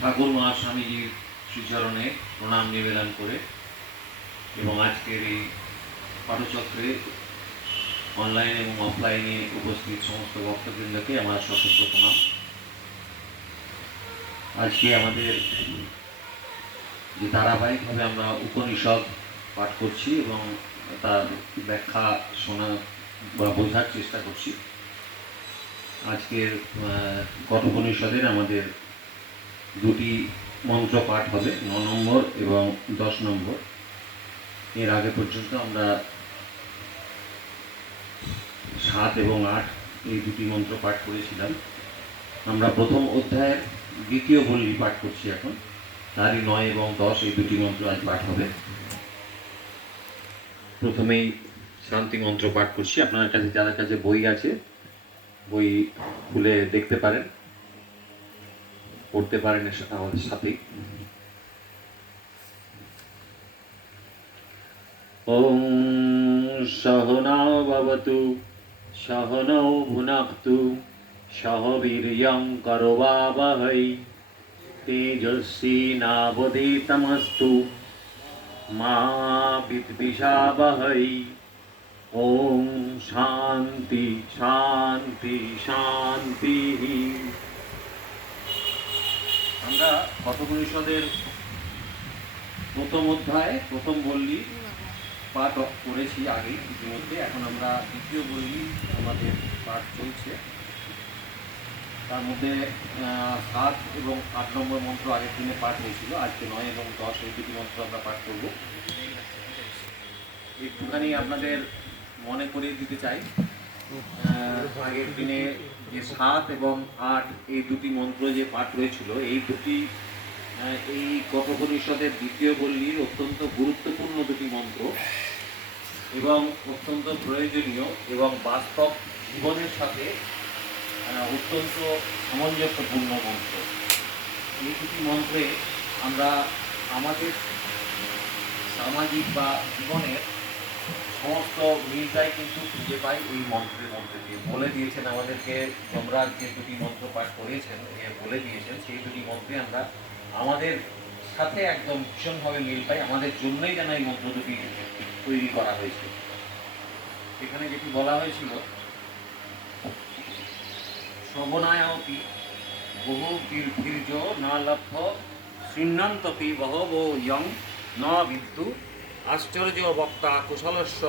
ঠাকুর মহাস্বামীজির শ্রীচরণে প্রণাম নিবেদন করে এবং আজকের এই পাঠচক্রে অনলাইনে এবং অফলাইনে উপস্থিত সমস্ত ভক্তবৃন্দকে আমার সশস্ত্র প্রণাম। আজকে আমাদের যে ধারাবাহিকভাবে আমরা উপনিষদ পাঠ করছি এবং তার ব্যাখ্যা শোনা বা বোঝার চেষ্টা করছি। আজকের কঠোপনিষদের আমাদের দুটি মন্ত্র পাঠ হবে, 9 নম্বর এবং 10 নম্বর। এর আগে পর্যন্ত আমরা 7 এবং 8 এই দুটি মন্ত্র পাঠ করেছিলাম। আমরা প্রথম অধ্যায়ের দ্বিতীয় বল্লী পাঠ করছি এখন, তারই 9 এবং 10 এই দুটি মন্ত্র আজ পাঠ হবে। প্রথমেই শান্তি মন্ত্র পাঠ করছি। আপনার কাছে যাদের কাছে বই আছে, বই খুলে দেখতে পারেন, পড়তে পারেন আমাদের সাথে। ওম সহনাও ভবতু সহনৌ ভুনাক্তু সহ বীর্যং করোবাবহৈ তেজস্বী নাবধীতমস্তু মা বিদ্বিষাবহৈ। ওম শান্তি শান্তি শান্তি। আমরা কঠোপনিষদের প্রথম অধ্যায় প্রথম বল্লী পাঠ করেছি আগে ইতিমধ্যে। এখন আমরা দ্বিতীয় বল্লী আমাদের পাঠ চলছে। তার মধ্যে 7 এবং 8 নম্বর মন্ত্র আগের দিনে পাঠ হয়েছিল। আজকে 9 এবং 10 এই দুটি মন্ত্র আমরা পাঠ করব। একটুখানি আপনাদের মনে করিয়ে দিতে চাই, আগের দিনে যে 7 এবং 8 এই দুটি মন্ত্র যে পাঠ হয়েছিল, এই দুটি এই কঠোপনিষদের দ্বিতীয় বল্লীর অত্যন্ত গুরুত্বপূর্ণ দুটি মন্ত্র এবং অত্যন্ত প্রয়োজনীয় এবং বাস্তব জীবনের সাথে অত্যন্ত সামঞ্জস্যপূর্ণ মন্ত্র। এই দুটি মন্ত্রে আমরা আমাদের সামাজিক বা জীবনের সমস্ত মিলটাই কিন্তু খুঁজে পাই এই মন্ত্রের মধ্যে দিয়ে। বলে দিয়েছেন আমাদেরকে, যমরাজ যে দুটি মন্ত্র পাঠ করিয়েছেন, বলে দিয়েছেন সেই দুটি মন্ত্রে আমরা আমাদের সাথে একদম ভীষণভাবে মিল পাই। আমাদের জন্যই যেন এই মন্ত্র দুটি তৈরি করা হয়েছে। এখানে যেটি বলা হয়েছিল, শ্রবণায়পি বহু বীর্য না লব্ধ শৃণ্বন্তপি বহবো ইয়ং ন বিদ্যু আশ্চর্য বক্তা কুশলস্য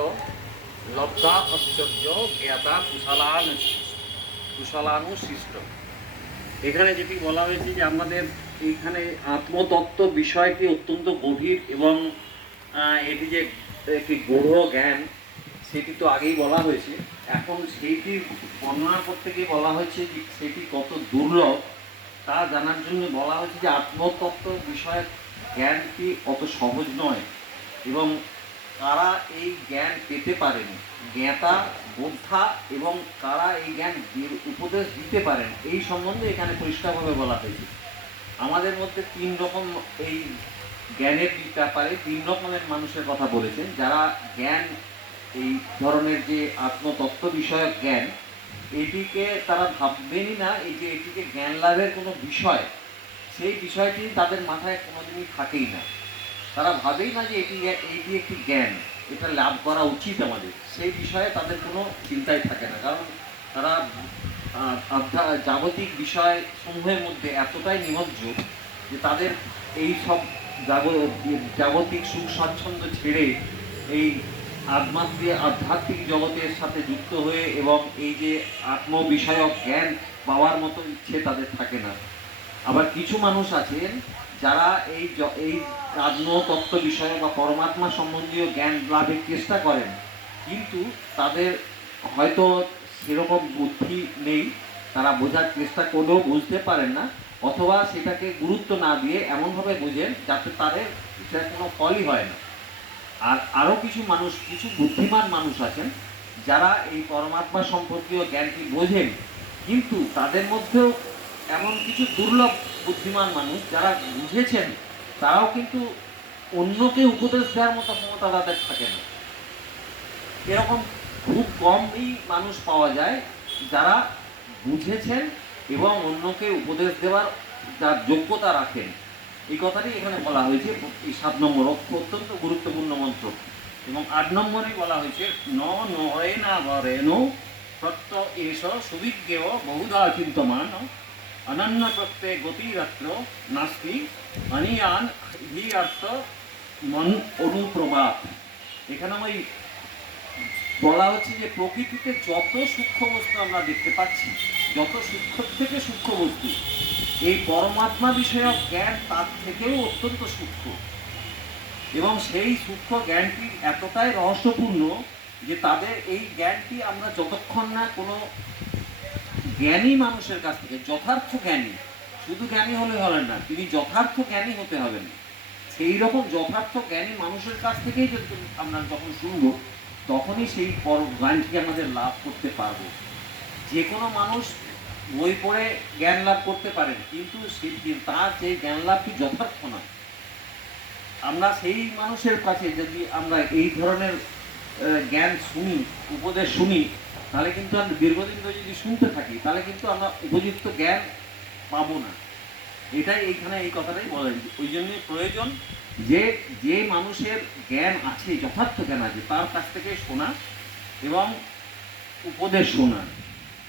লব্ধা আশ্চর্য জ্ঞাতা কুশলানুশিষ্ট। এখানে যেটি বলা হয়েছে যে আমাদের এইখানে আত্মতত্ত্ব বিষয়টি অত্যন্ত গভীর এবং এটি যে একটি গূঢ় জ্ঞান, সেটি তো আগেই বলা হয়েছে। এখন সেইটি বর্ণনা করতে গিয়ে বলা হয়েছে যে সেটি কত দুর্লভ তা জানার জন্য বলা হয়েছে যে আত্মতত্ত্ব বিষয়ক জ্ঞানটি অত সহজ নয় এবং কারা এই জ্ঞান পেতে পারেন, জ্ঞাতা বোদ্ধা, এবং কারা এই জ্ঞান উপদেশ দিতে পারেন, এই সম্বন্ধে এখানে পরিষ্কারভাবে বলা হয়েছে। আমাদের মধ্যে 3 রকম এই জ্ঞানের ব্যাপারে 3 রকমের মানুষের কথা বলেছেন। যারা জ্ঞান, এই ধরনের যে আত্মতত্ত্ব বিষয়ক জ্ঞান, এটিকে তারা ভাববেনই না এই যে এটিকে জ্ঞান লাভের কোনো বিষয়, সেই বিষয়টি তাদের মাথায় কোনোদিনই থাকেই না। তারা ভাবেই না যে এটি একটি জ্ঞান, এটা লাভ করা উচিত আমাদের, সেই বিষয়ে তাদের কোনো চিন্তাই থাকে না। কারণ তারা জাগতিক বিষয় সমূহের মধ্যে এতটাই নিমজ্জ যে তাদের এই সব জাগতিক সুখ স্বাচ্ছন্দ্য ছেড়ে এই আধ্যাত্মিক জগতের সাথে যুক্ত হয়ে এবং এই যে আত্মবিষয়ক জ্ঞান পাওয়ার মতো ইচ্ছে তাদের থাকে না। আবার কিছু মানুষ আছেন যারা এই আত্মতত্ত্ব বিষয় বা পরমাত্মা সম্বন্ধীয় জ্ঞান লাভের চেষ্টা করেন, কিন্তু তাদের হয়তো সেরকম বুদ্ধি নেই, তারা বোঝার চেষ্টা করলেও বুঝতে পারেন না, অথবা সেটাকে গুরুত্ব না দিয়ে এমনভাবে বোঝেন যাতে তাদের সেটা কোনো ফলই হয় না। আর আরও কিছু মানুষ, কিছু বুদ্ধিমান মানুষ আছেন যারা এই পরমাত্মা সম্পর্কীয় জ্ঞানটি বোঝেন, কিন্তু তাদের মধ্যেও এমন কিছু দুর্লভ বুদ্ধিমান মানুষ যারা বুঝেছেন, তারাও কিন্তু অন্যকে উপদেশ দেওয়ার মতো ক্ষমতা তাদের থাকে না। এরকম খুব কমই মানুষ পাওয়া যায় যারা বুঝেছেন এবং অন্যকে উপদেশ দেওয়ার যার যোগ্যতা রাখেন, এই কথাটি এখানে বলা হয়েছে। এই 7 নম্বর অত্যন্ত গুরুত্বপূর্ণ মন্ত্র। এবং 8 নম্বরে বলা হয়েছে নয়ে না বরেণ প্রত্য এষ সুবিজ্ঞেয় বহুধা চিন্তমান অনন্য প্রত্যয়ে গতিরাত্র নাস্তি অনিয়ান হি অর্থ মন অনুপ্রবাদ। এখানে ওই বলা হচ্ছে যে প্রকৃতিতে যত সূক্ষ্ম বস্তু আমরা দেখতে পাচ্ছি, যত সূক্ষ্ম থেকে সূক্ষ্ম বস্তু, এই পরমাত্মা বিষয়ক জ্ঞান তার থেকেও অত্যন্ত সূক্ষ্ম। এবং সেই সূক্ষ্ম জ্ঞানটি এতটাই রহস্যপূর্ণ যে তাদের এই জ্ঞানটি আমরা যতক্ষণ না কোনো জ্ঞানী মানুষের কাছ থেকে, যথার্থ জ্ঞানী, শুধু জ্ঞানী হলে হবে না, তিনি যথার্থ জ্ঞানী হতে হবেন। সেই রকম যথার্থ জ্ঞানী মানুষের কাছ থেকেই যদি আমরা যখন শুনব, তখনই সেই জ্ঞানটি আমাদের লাভ করতে পারবো। যে কোনো মানুষ বই পড়ে জ্ঞান লাভ করতে পারেন, কিন্তু তার যে জ্ঞান লাভটি যথার্থ না। আমরা সেই মানুষের কাছে যদি আমরা এই ধরনের জ্ঞান শুনি, উপদেশ শুনি, তাহলে কিন্তু আমরা দীর্ঘদিন ধরে যদি শুনতে থাকি, তাহলে কিন্তু আমরা উপযুক্ত জ্ঞান পাবো না। এটাই এইখানে এই কথাটাই বলেন। ওই জন্যই প্রয়োজন যে যে মানুষের জ্ঞান আছে, যথার্থ জ্ঞান আছে, তার কাছ থেকে শোনা এবং উপদেশ শোনা,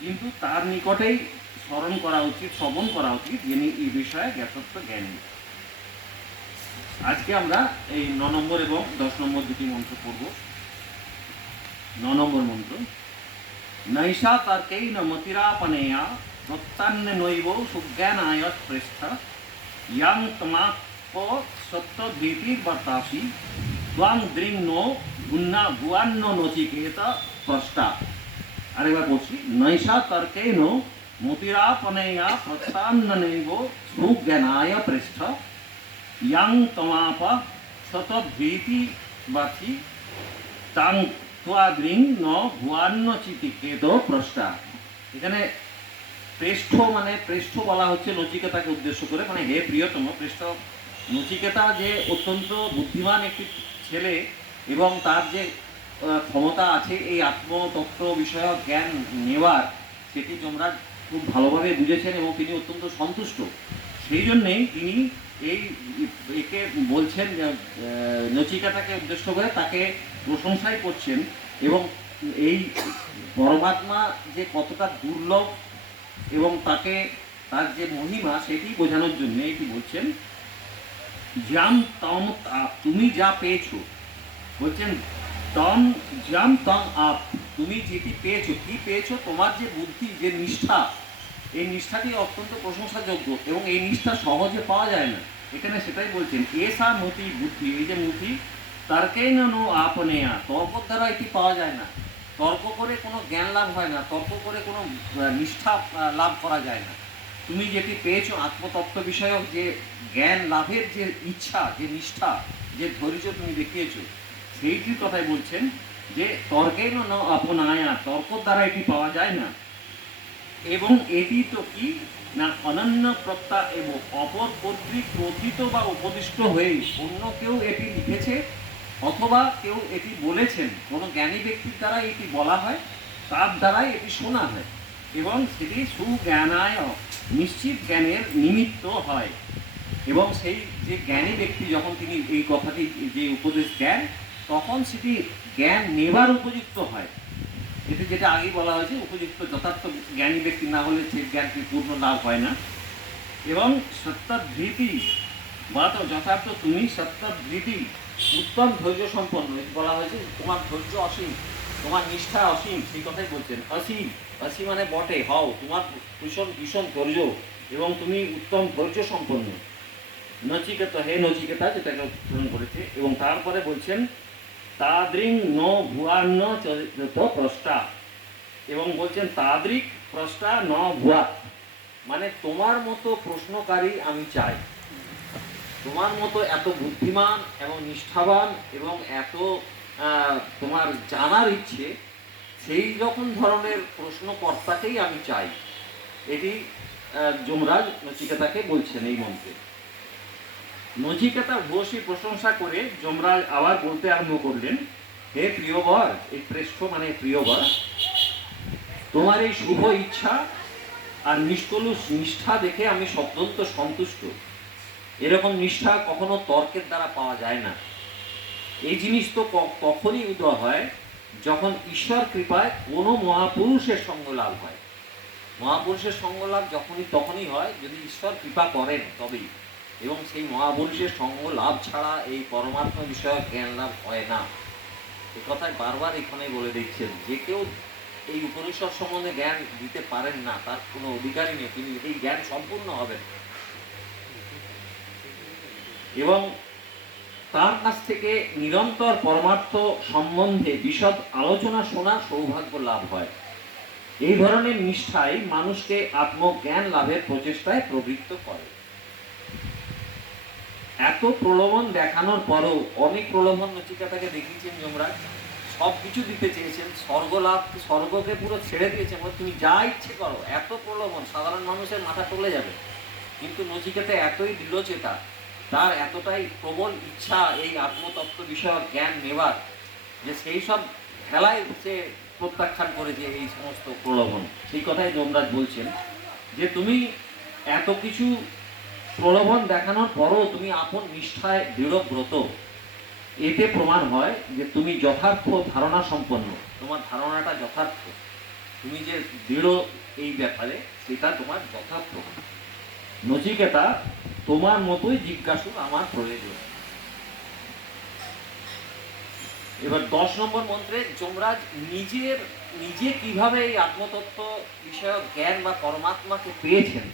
কিন্তু তার নিকটেই স্মরণ করা উচিত, শ্রবণ করা উচিত, যিনি এই বিষয়ে যথার্থ জ্ঞানী। আজকে আমরা এই 9 নম্বর এবং 10 নম্বর দুটি মন্ত্র পড়ব। 9 নম্বর মন্ত্র, নৈষা তর্কেন মতিরাপনেয়া প্রত্যান্ন নৈব সুজ্ঞানায় পৃষ্ঠ ইয়াং তমাপ সত্যদ্বীতির বর্তাসি ত্বাং দৃং নো গুন্না ভুয়ান্ন নচিকেত প্রষ্টা। আরেকবার বলছি, নৈষা তর্কেন মতিরাপনেয়া প্রত্যান্ন নৈব সুজ্ঞানায় পৃষ্ঠ ইয়াং তমাপ সত্যদ্বীতি বাথি তাং ত্বাদ্রিং ন ভুয়ান্ন চিতিকেত প্রষ্টা। এখানে পৃষ্ঠ মানে পৃষ্ঠ বলা হচ্ছে নচিকেতাকে উদ্দেশ্য করে, মানে হে প্রিয়তম পৃষ্ঠ। নচিকেতা যে অত্যন্ত বুদ্ধিমান একটি ছেলে এবং তার যে ক্ষমতা আছে এই আত্মতত্ত্ব বিষয়ক জ্ঞান নেওয়ার, সেটি যমরাজ খুব ভালোভাবে বুঝেছেন এবং তিনি অত্যন্ত সন্তুষ্ট। সেই জন্যেই তিনি এই একে বলছেন, নচিকেতাকে উদ্দেশ্য করে তাকে প্রশংসাই করছেন এবং এই পরমাত্মা যে কতটা দুর্লভ এবং তাকে তার যে মহিমা সেটি বোঝানোর জন্য এটি বলছেন। জাম তম আপ, তুমি যা পেয়েছো, বলছেন তম জাম তম আপ, তুমি যেটি পেয়েছো, কি পেয়েছো, তোমার যে বুদ্ধি, যে নিষ্ঠা, এই নিষ্ঠাটি অত্যন্ত প্রশংসাযোগ্য এবং এই নিষ্ঠা সহজে পাওয়া যায় না। এখানে সেটাই বলছেন, এসা মতি বুদ্ধি, এই যে মতি, তার্কেই নো আপনেয়া, তর্ক দ্বারা এটি পাওয়া যায় না। তর্ক করে কোনো জ্ঞান লাভ হয় না, তর্ক করে কোনো নিষ্ঠা লাভ করা যায় না। তুমি যেটি পেয়েছো আত্মতত্ত্ব বিষয়ক যে জ্ঞান লাভের যে ইচ্ছা, যে নিষ্ঠা, যে ধৈর্য তুমি দেখিয়েছো, সেইটির কথাই বলছেন যে তর্কেই ন আপনায়া, তর্ক দ্বারা এটি পাওয়া যায় না। এবং এটি তো কি না অনন্য প্রত্যা এবং অপর কর্তৃক প্রথিত বা উপদিষ্ট হয়ে অন্য কেউ এটি লিখেছে অথবা কেউ এটি বলেছেন, কোনো জ্ঞানী ব্যক্তির দ্বারা এটি বলা হয়, তার দ্বারাই এটি শোনা হয় এবং সেটি সুজ্ঞানায় নিশ্চিত জ্ঞানের নিমিত্ত হয়। এবং সেই যে জ্ঞানী ব্যক্তি যখন তিনি এই কথাটি যে উপদেশ দেন, তখন সেটি জ্ঞান নেবার উপযুক্ত হয়। এটি যেটা আগেই বলা হয়েছে, উপযুক্ত যথার্থ জ্ঞানী ব্যক্তি না হলে সেই জ্ঞানটি পূর্ণ লাভ হয় না। এবং সত্যধৃতি বা তো যথার্থ তুমি সত্যধৃতি, উত্তম ধৈর্য সম্পন্ন বলা হয়েছে, তোমার ধৈর্য অসীম, তোমার নিষ্ঠা অসীম, সেই কথাই বলছেন। অসীম, অসীম মানে বটে, হও, তোমার ভীষণ ভীষণ ধৈর্য এবং তুমি উত্তম ধৈর্য সম্পন্ন। নচিকেতা, হে নচিকেতা, যেটাকে উত্তরণ করেছে। এবং তারপরে বলছেন তাদ্রিং ন ভুয়ান্ন চরিত প্রষ্টা, এবং বলছেন তাদ্রিক প্রষ্টা ন ভুয়া, মানে তোমার মতো প্রশ্নকারী আমি চাই, তোমার মতো এত বুদ্ধিমান এবং নিষ্ঠাবান এবং এত তোমার জানার ইচ্ছে, সেই রকম ধরনের প্রশ্নকর্তাকেই আমি চাই। এটি যমরাজ নচিকেতাকে বলছেন এই মন্ত্রে। নচিকেতা ভূয়সী প্রশংসা করে যমরাজ আবার বলতে আরম্ভ করলেন, হে প্রিয়বর, এই পৃষ্ঠ মানে প্রিয়বর, তোমার এই শুভ ইচ্ছা আর নিষ্কলুষ নিষ্ঠা দেখে আমি অত্যন্ত সন্তুষ্ট। এরকম নিষ্ঠা কখনো তর্কের দ্বারা পাওয়া যায় না। এই জিনিস তো তখনই উদয় হয় যখন ঈশ্বর কৃপায় কোনো মহাপুরুষের সঙ্গ লাভ হয়। মহাপুরুষের সঙ্গ লাভ তখনই হয় যদি ঈশ্বর কৃপা করেন তবেই। এবং সেই মহাপুরুষের সঙ্গ লাভ ছাড়া এই পরমাত্মা বিষয়ক জ্ঞান লাভ হয় না। এ কথায় বারবার এখানে বলে দিচ্ছেন, যে কেউ এই উপনিষদ সম্বন্ধে জ্ঞান দিতে পারেন না, তার কোনো অধিকারই নেই, তিনি এই জ্ঞান সম্পূর্ণ হবেন। এবং তার কাছ থেকে নিরন্তর পরমার্থ সম্বন্ধে বিশদ আলোচনা শোনার সৌভাগ্য লাভ হয়। এই ধরনের নিষ্ঠাই মানুষকে আত্মজ্ঞান লাভের প্রচেষ্টায় প্রবৃত্ত করে। এত প্রলোভন দেখানোর পরও অনেক প্রলোভন নচিকেতাকে দেখিয়েছেন যমরাজ, সব কিছু দিতে চেয়েছেন, স্বর্গ লাভ, স্বর্গকে পুরো ছেড়ে দিয়েছেন, তুমি যা ইচ্ছে করো। এত প্রলোভন, সাধারণ মানুষের মাথা টলে যাবে। কিন্তু নচিকেতা এতই দৃঢ়চেতা, তার এতটাই প্রবল ইচ্ছা এই আত্মতত্ত্ব বিষয়ক জ্ঞান নেবার, যে সেই সব খেলায় সে প্রত্যাখ্যান করেছে এই সমস্ত প্রলোভন। সেই কথাই যমরাজ বলছেন যে তুমি এত কিছু প্রলোভন দেখানোর পরও তুমি আপন নিষ্ঠায় দৃঢ়ব্রত। এতে প্রমাণ হয় যে তুমি যথার্থ ধারণা সম্পন্ন, তোমার ধারণাটা যথার্থ, তুমি যে দৃঢ় এই ব্যাপারে সেটা তোমার যথার্থ। নচিকেতা, তোমার মতোই জিজ্ঞাসু আমার প্রয়োজন। এবার 10 নম্বর মন্ত্রে যমরাজ নিজে কিভাবে এই আত্মতত্ত্ব বিষয়ক জ্ঞান বা পরমাত্মাকে পেয়েছেন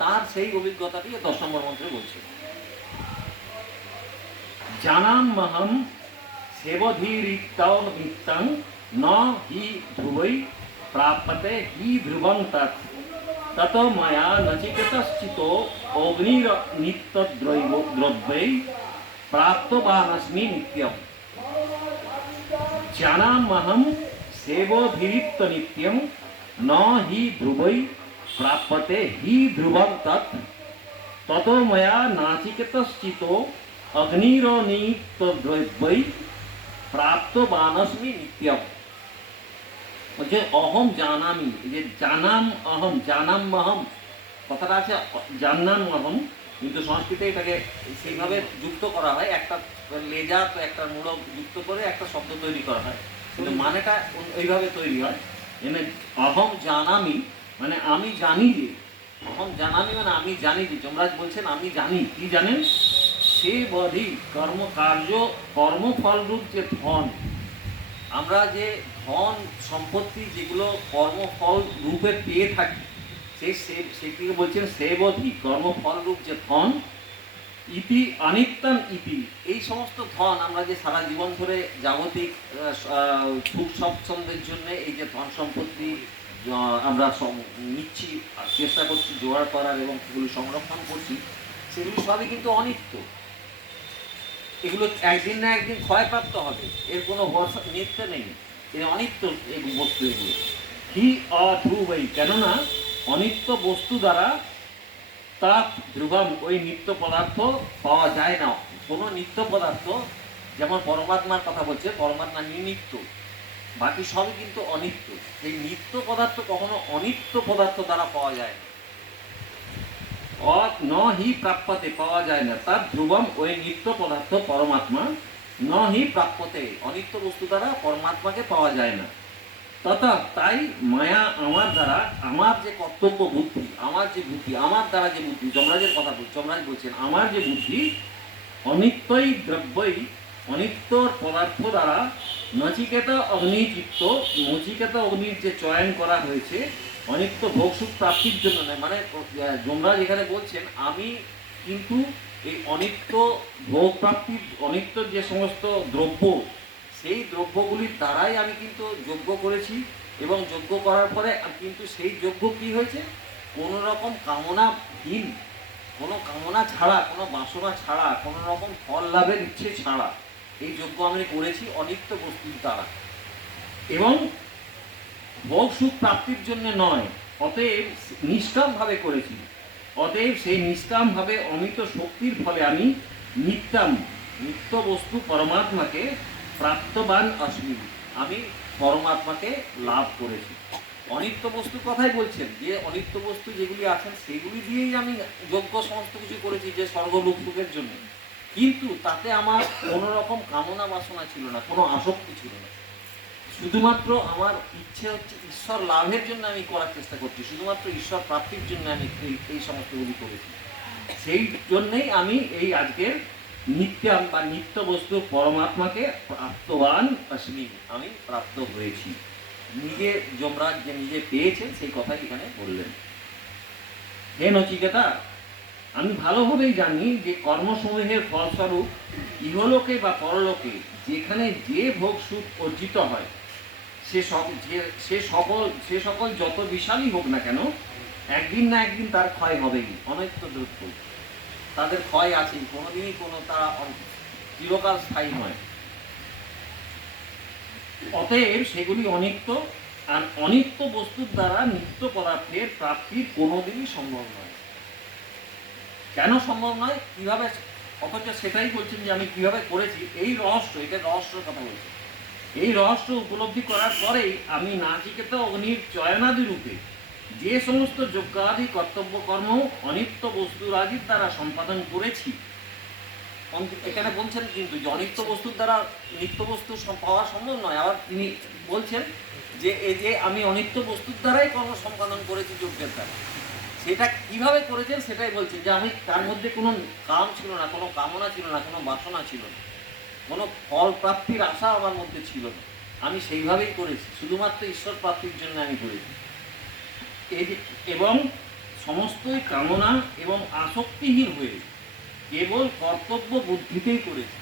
তার সেই অভিজ্ঞতাটি 10 নম্বর মন্ত্রে বলছেন। জানাম মহম সেবধীরিক্তং নিত্যং ন হি ধ্রুবৈ প্রাপ্যতে হি ধ্রুবং তৎ তত ময়া নচিকেতশ্চিতো অগ্নির নিত্যদ্রব্যৈ প্রাপ্তবানস্মি নিত্যম। জানামহম সেবধীরিক্ত নিত্যং ন হি ধ্রুবৈ প্রাপ্যতে হি ধ্রুবং তৎ তত ময়া নাচিকেতশ্চিতো অগ্নিরনিত্যদ্রব্যৈ প্রাপ্তবানস্মি নিত্যম। বলছে অহম জানামি, যে জানাম অহম, জানাম অহম কথাটা আছে জানাম অহম, কিন্তু সংস্কৃতে এটাকে সেইভাবে যুক্ত করা হয়, একটা লেজা তো একটা মূলক যুক্ত করে একটা শব্দ তৈরি করা হয়, কিন্তু মানেটা ওইভাবে তৈরি হয়। এনে অহম জানামি মানে আমি জানি যে, অহম জানামি মানে আমি জানি যে। যমরাজ বলছেন আমি জানি, কি জানেন? সে বধি কর্মফল রূপ যে ধন, আমরা যে ধন সম্পত্তি যেগুলো কর্মফল রূপে পেয়ে থাকি, সেটিকে বলছেন সেবধি, কর্মফল রূপ যে ধন। ইতি অনিত্যম ইতি, এই সমস্ত ধন আমরা যে সারা জীবন ধরে জাগতিক সুখ স্বচ্ছন্দের জন্য এই যে ধন সম্পত্তি আমরা নিচ্ছি, চেষ্টা করছি জোগাড় করার এবং সেগুলি সংরক্ষণ করছি, সেগুলি সবই কিন্তু অনিত্য। এগুলো একদিন না একদিন ক্ষয়প্রাপ্ত হবে, এর কোনো নিত্য নেই, এর অনিত্য এই বস্তু। এগুলো হি অধ্রুবৈ, কেননা অনিত্য বস্তু দ্বারা তাপ ধ্রুবম, ওই নিত্য পদার্থ পাওয়া যায় না। কোনো নিত্য পদার্থ, যেমন পরমাত্মার কথা বলছে, পরমাত্মা নিত্য, বাকি সবই কিন্তু অনিত্য। সেই নিত্য পদার্থ কখনো অনিত্য পদার্থ দ্বারা পাওয়া যায় না। ন হি প্রাপ্যতে, পাওয়া যায় না। তার ধ্রুবম, ওই নিত্য পদার্থ পরমাত্মা, ন হি প্রাপ্যতে, অনিত্য বস্তু দ্বারা পরমাত্মাকে পাওয়া যায় না। তথা তাই মায়া আমার দ্বারা, আমার যে কর্তব্য বুদ্ধি, আমার যে বুদ্ধি, আমার দ্বারা যে বুদ্ধি, যমরাজের কথা বলছি, যমরাজ বলছেন আমার যে বুদ্ধি অনিত্যই দ্রব্যই, অনিত্য পদার্থ দ্বারা নচিকেতা অগ্নিচিত্ত, নচিকেতা অগ্নির যে চয়ন করা হয়েছে অনিত্য ভোগসুখ প্রাপ্তির জন্য নয়। মানে যমরাজ এখানে বলছেন আমি কিন্তু এই অনিত্য ভোগ প্রাপ্তির, অনিত্য যে সমস্ত দ্রব্য, সেই দ্রব্যগুলির দ্বারাই আমি কিন্তু যজ্ঞ করেছি, এবং যজ্ঞ করার পরে কিন্তু সেই যজ্ঞ কি হয়েছে, কোনো রকম কামনাহীন, কোনো কামনা ছাড়া, কোনো বাসনা ছাড়া, কোনো রকম ফল লাভের ইচ্ছে ছাড়া এই যজ্ঞ আমি করেছি অনিত্য বস্তুর দ্বারা, এবং ভোগ সুখ প্রাপ্তির জন্য নয়। অতএব নিষ্কামভাবে করেছি, অতএব সেই নিষ্কামভাবে অমিত শক্তির ফলে আমি নিত্য বস্তু পরমাত্মাকে প্রাপ্তবান অস্মি, আমি পরমাত্মাকে লাভ করেছি। অনিত্য বস্তুর কথাই বলছেন, যে অনিত্য বস্তু যেগুলি আছেন সেগুলি দিয়েই আমি যজ্ঞ সমস্ত কিছু করেছি, যে স্বর্গলোক সুখের জন্য। কিন্তু তাতে আমার কোনো রকম কামনা বাসনা ছিল না, কোনো আসক্তি ছিল না। শুধুমাত্র আমার ইচ্ছে হচ্ছে ঈশ্বর লাভের জন্য আমি করার চেষ্টা করছি, শুধুমাত্র ঈশ্বর প্রাপ্তির জন্য আমি এই সমস্তগুলি করেছি। সেই জন্যেই আমি এই আজকের নিত্যাম বা নিত্য বস্তু পরমাত্মাকে প্রাপ্তবান অস্মি, আমি প্রাপ্ত হয়েছি। নিজে যমরাজ যে নিজে পেয়েছেন সেই কথাই এখানে বললেন। হে নচিকেতা, আমি ভালোভাবেই জানি যে কর্মসমূহের ফলস্বরূপ ইহলোকে বা পরলোকে যেখানে যে ভোগ সুখ অর্জিত হয় সে সকল যত বিশালই হোক না কেন, একদিন না একদিন তার ক্ষয় হবেই, অনৈত্য দ্রব্য। তাদের ক্ষয় আছেই, কোনোদিনই কোনো তারা চিরকাল স্থায়ী নয়। অতএব সেগুলি অনিত্য, আর অনিত্য বস্তুর দ্বারা নিত্য পদার্থের প্রাপ্তির কোনোদিনই সম্ভব নয়। কেন সম্ভব নয়, কিভাবে, অথচ সেটাই বলছেন যে আমি কিভাবে করেছি। এই রহস্য, এটা রহস্যের কথা বলছি। এই রহস্য উপলব্ধি করার পরেই আমি নাচিকেত অগ্নির চয়নাদি রূপে যে সমস্ত যজ্ঞাদি কর্তব্য কর্ম অনিত্য বস্তুরাদির দ্বারা সম্পাদন করেছি। এখানে বলছেন কিন্তু যে অনিত্য বস্তুর দ্বারা নিত্য বস্তু পাওয়া সম্ভব নয়। আবার তিনি বলছেন যে এই যে আমি অনিত্য বস্তুর দ্বারাই কর্ম সম্পাদন করেছি যজ্ঞের দ্বারা। সেটা কিভাবে করেছেন সেটাই বলছেন, যে আমি তার মধ্যে কোনো কাম ছিল না, কোনো কামনা ছিল না, কোনো বাসনা ছিল না, কোনো ফল প্রাপ্তির আশা আমার মধ্যে ছিল না। আমি সেইভাবেই করেছি, শুধুমাত্র ঈশ্বর প্রাপ্তির জন্য আমি করেছি। এবং সমস্তই কামনা এবং আসক্তিহীন হয়ে কেবল কর্তব্য বুদ্ধিতেই করেছি।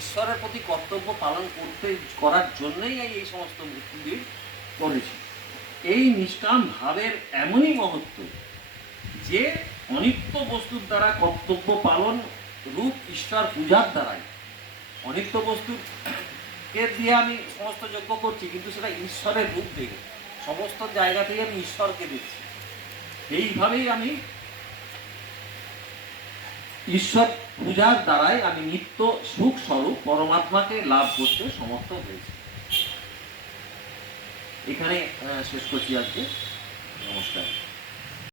ঈশ্বরের প্রতি কর্তব্য পালন করার জন্যই এই সমস্ত বুদ্ধি করেছি। এই নিষ্কাম ভাবের এমনই মহত্ব যে অনিত্য বস্তুর দ্বারা কর্তব্য পালন রূপ ঈশ্বর পূজার দ্বারাই, অনিত্য বস্তুকে দিয়ে আমি সমস্ত যজ্ঞ করছি, কিন্তু সেটা ঈশ্বরের রূপ দেখে, সমস্ত জায়গা থেকে আমি ঈশ্বরকে দেখছি। এইভাবেই আমি ঈশ্বর পূজার দ্বারাই আমি নিত্য সুখ স্বরূপ পরমাত্মাকে লাভ করতে সমর্থ হয়েছি। এখানে শেষ করছি আজকে। নমস্কার।